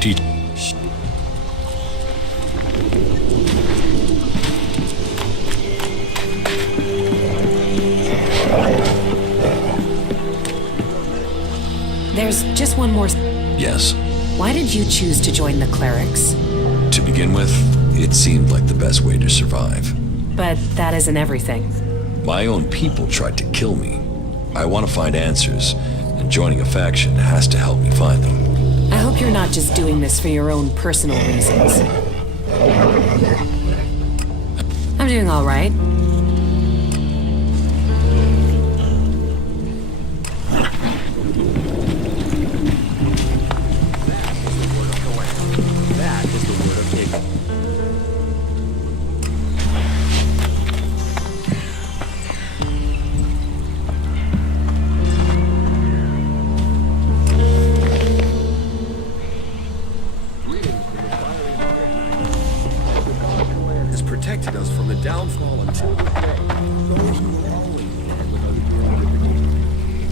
Teach. There's just one more. Yes. Why did you choose to join the clerics? To begin with, it seemed like the best way to survive. But that isn't everything. My own people tried to kill me. I want to find answers, and joining a faction has to help me find them. I hope you're not just doing this for your own personal reasons. I'm doing all right. Protected us from the downfall until today. Those who are always stand with other human.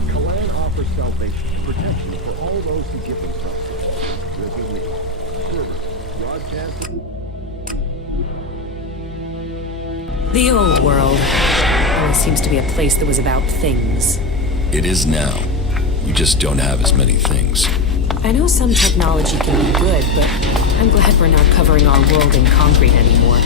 Kalan offers salvation and protection for all those who give themselves to it. Resolute. Service. Broadcasting. The old world always seems to be a place that was about things. It is now. We just don't have as many things. I know some technology can be good, but I'm glad we're not covering our world in concrete anymore.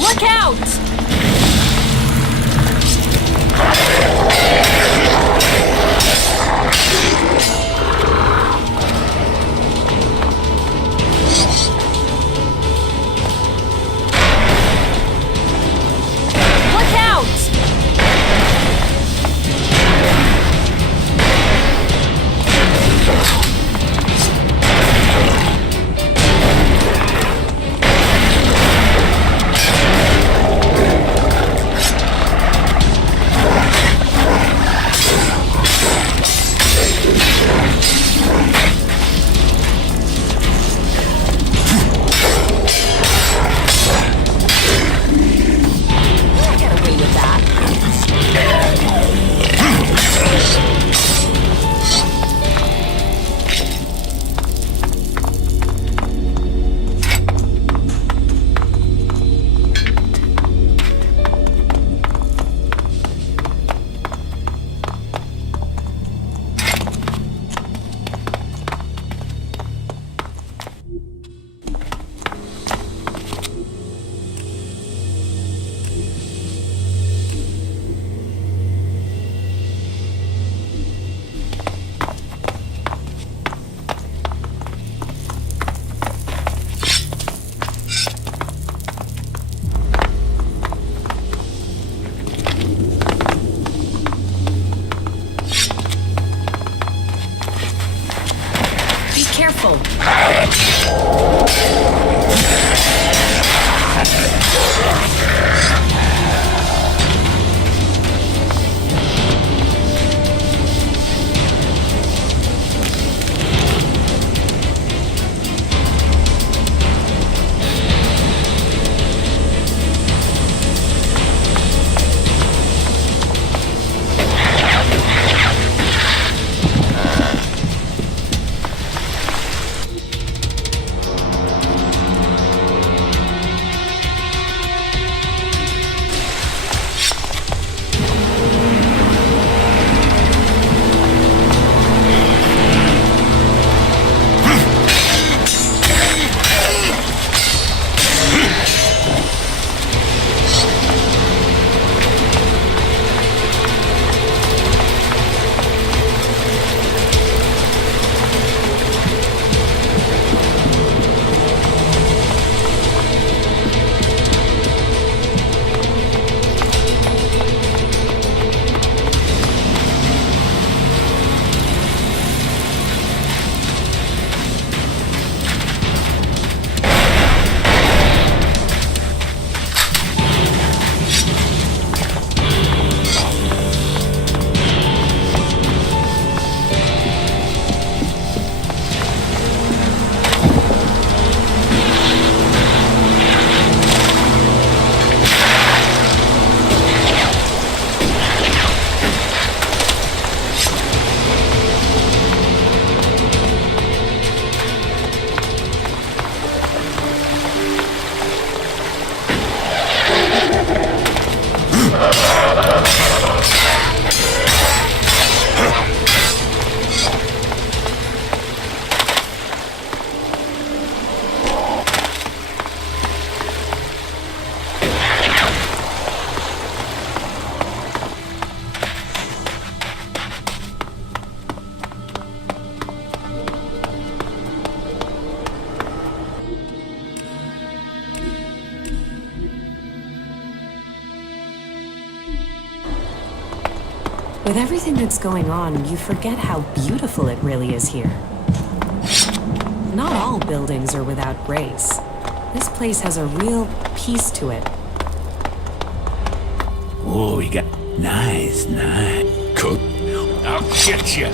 Look out! Careful. With everything that's going on, you forget how beautiful it really is here. Not all buildings are without grace. This place has a real peace to it. Oh, we got nice. Cook. I'll get you.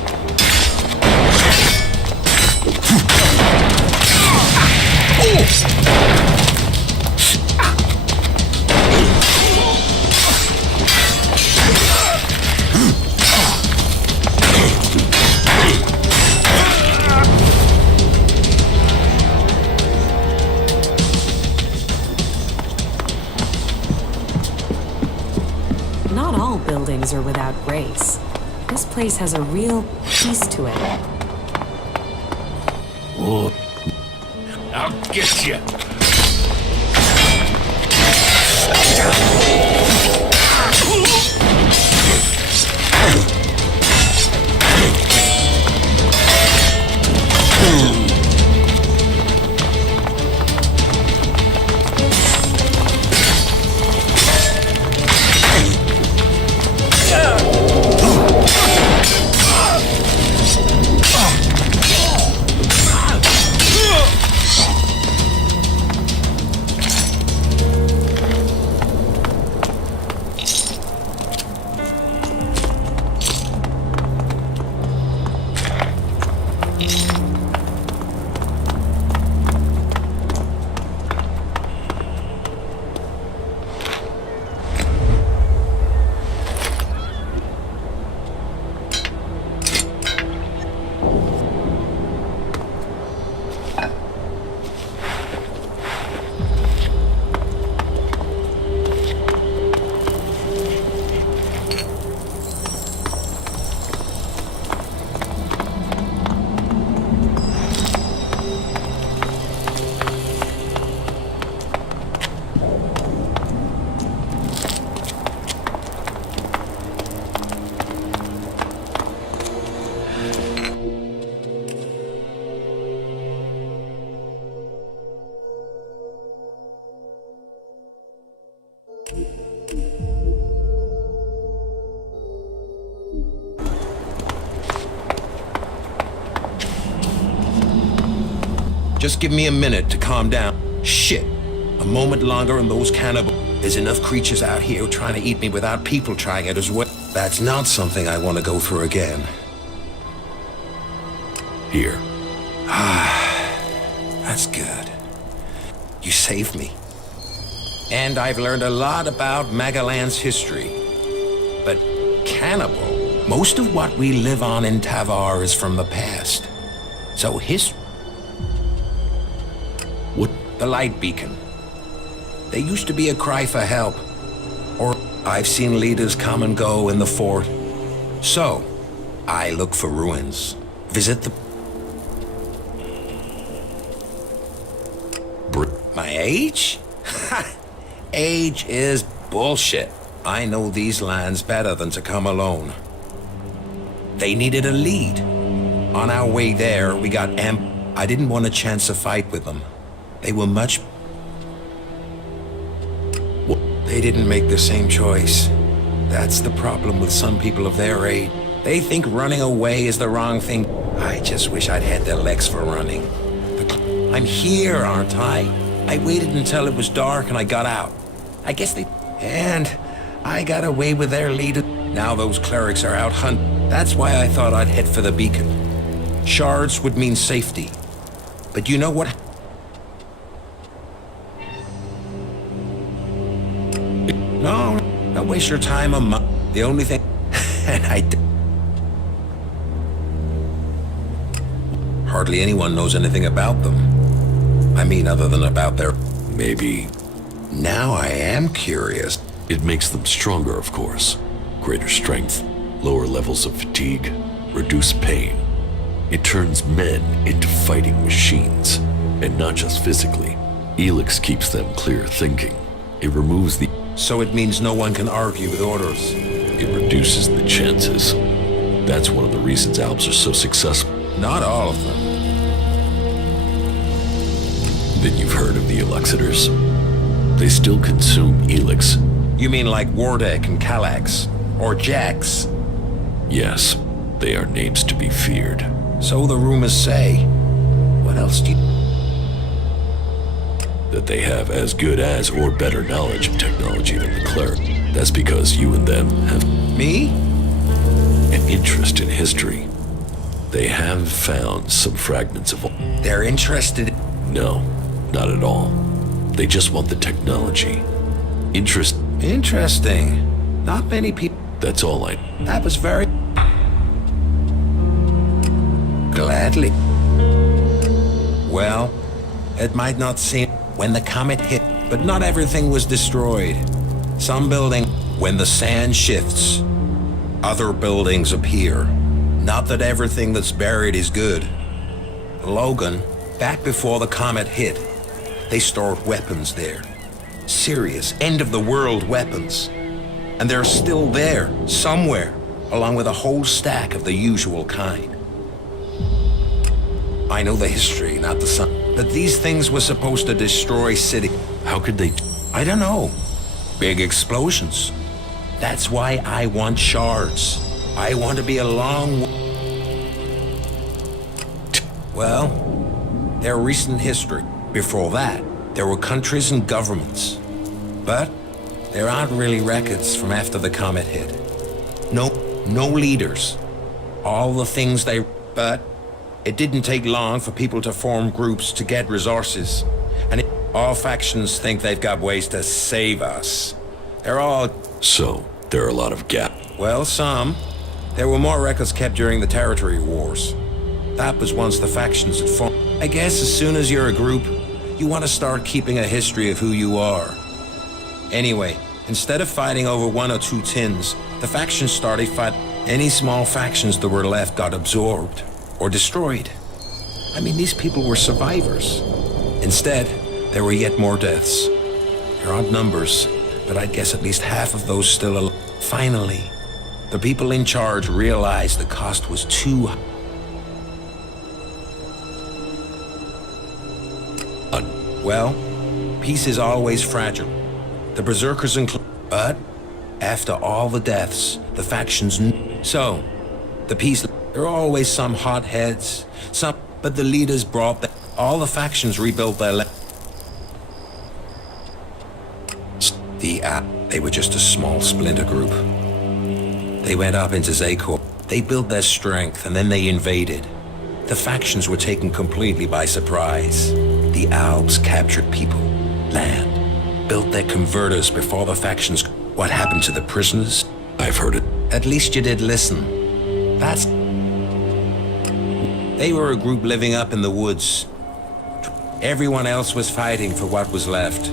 Not all buildings are without grace. This place has a real peace to it. Oh, I'll get you. Just give me a minute to calm down. Shit. A moment longer and those cannibals... There's enough creatures out here trying to eat me without people trying it as well. That's not something I want to go through again. Here. That's good. You saved me. And I've learned a lot about Magaland's history. But cannibal, most of what we live on in Tavar is from the past. So What? The light beacon. There used to be a cry for help. Or I've seen leaders come and go in the fort. So, I look for ruins. Visit the... My age? Age is bullshit. I know these lands better than to come alone. They needed a lead. On our way there, we got I didn't want a chance to fight with them. They were much... They didn't make the same choice. That's the problem with some people of their age. They think running away is the wrong thing. I just wish I'd had the Elex for running. I'm here, aren't I? I waited until it was dark and I got out. I guess they... And I got away with their leader. Now those clerics are out hunting. That's why I thought I'd head for the beacon. Shards would mean safety. But you know what? No, don't waste your time on the only thing... And hardly anyone knows anything about them. I mean, other than about their... Maybe Now I am curious. it makes them stronger, of course. Greater strength, lower levels of fatigue, reduced pain. It turns men into fighting machines, and not just physically. Elex keeps them clear thinking. It removes the... So it means no one can argue with orders. It reduces the chances. That's one of the reasons Alps are so successful. Not all of them. Then you've heard of the Elexiters. They still consume Elex. You mean like Wardek and Kallax? Or Jax? Yes, they are names to be feared. So the rumors say. What else do you... That they have as good as or better knowledge of technology than the cleric. That's because you and them have Me? an interest in history. They have found some fragments of... They're interested... No, not at all. They just want the technology. Interesting. Not many people... That's all I... That was very... Gladly. Well, it might not seem when the comet hit, but not everything was destroyed. Some building, when the sand shifts, other buildings appear. Not that everything that's buried is good. Logan, back before the comet hit, they stored weapons there. Serious, end-of-the-world weapons. And they're still there, somewhere, along with a whole stack of the usual kind. I know the history, not the sun. But these things were supposed to destroy city. How could they... I don't know. Big explosions. That's why I want shards. I want to be a long... Well, they're recent history. Before that, there were countries and governments. But there aren't really records from after the comet hit. No leaders. All the things they... But it didn't take long for people to form groups to get resources. And all factions think they've got ways to save us. They're all... So, there are a lot of gaps. Well, some. There were more records kept during the territory wars. That was once the factions had formed. I guess as soon as you're a group, you want to start keeping a history of who you are. Anyway, instead of fighting over 1 or 2 tins, the factions started fighting. Any small factions that were left got absorbed or destroyed. I mean, these people were survivors. Instead, there were yet more deaths. There aren't numbers, but I'd guess at least half of those still alive. Finally, the people in charge realized the cost was too high. Well, peace is always fragile. The berserkers include... But after all the deaths, the factions... So, the peace... There are always some hotheads, some... But the leaders brought them... All the factions rebuilt their... They were just a small splinter group. They went up into Zakor. They built their strength, and then they invaded. The factions were taken completely by surprise. The Alps captured people, land, built their converters before the factions... What happened to the prisoners? I've heard it. At least you did listen. That's... They were a group living up in the woods. Everyone else was fighting for what was left.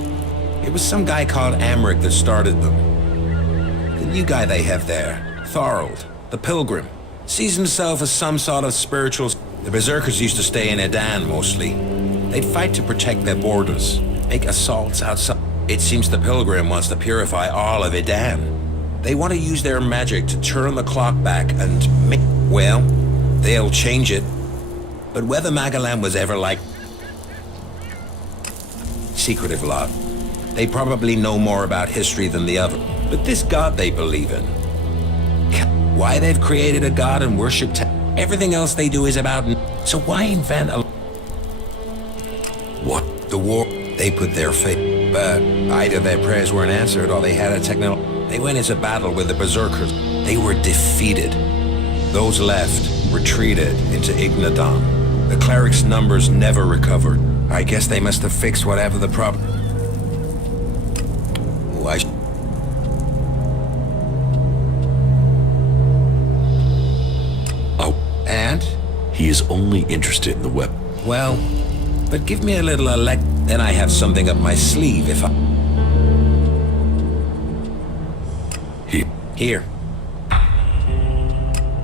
It was some guy called Amric that started them. The new guy they have there, Thorold, the Pilgrim, sees himself as some sort of spiritual... The Berserkers used to stay in Edan mostly. They'd fight to protect their borders, make assaults outside. It seems the Pilgrim wants to purify all of Edan. They want to use their magic to turn the clock back and make... Well, they'll change it. But whether Magalan was ever like... Secretive lot. They probably know more about history than the other. But this god they believe in... Why they've created a god and worshipped... Everything else they do is about... So why invent a... What? The war... They put their faith... But either their prayers weren't answered or they had a techno... They went into battle with the Berserkers. They were defeated. Those left retreated into Ignadon. The clerics' numbers never recovered. I guess they must have fixed whatever the problem... Why... Oh. And? He is only interested in the weapon. Well, but give me a little Elex... Then I have something up my sleeve if I... Here.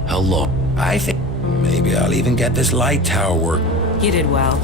How long? I think maybe I'll even get this light tower work. You did well.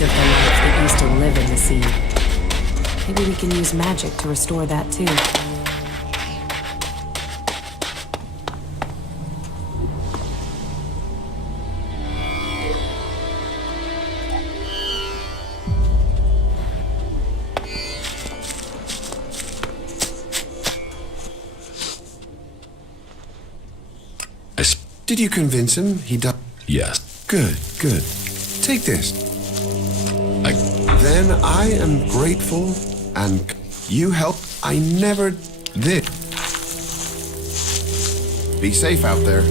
memories of the life that used to live in the sea. Maybe we can use magic to restore that too. Did you convince him? He does. Yes. Good, good. Take this. Then I am grateful, and you helped. I never did. Be safe out there.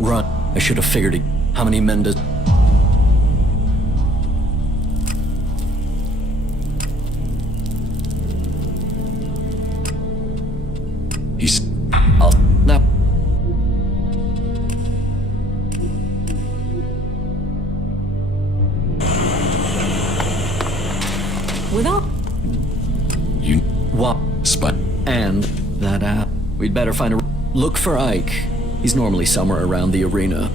Run. I should have figured it. How many men does... He's... I'll... Now... Without... You... What? Spot. And that we'd better find a... Look for Ike. He's normally somewhere around the arena.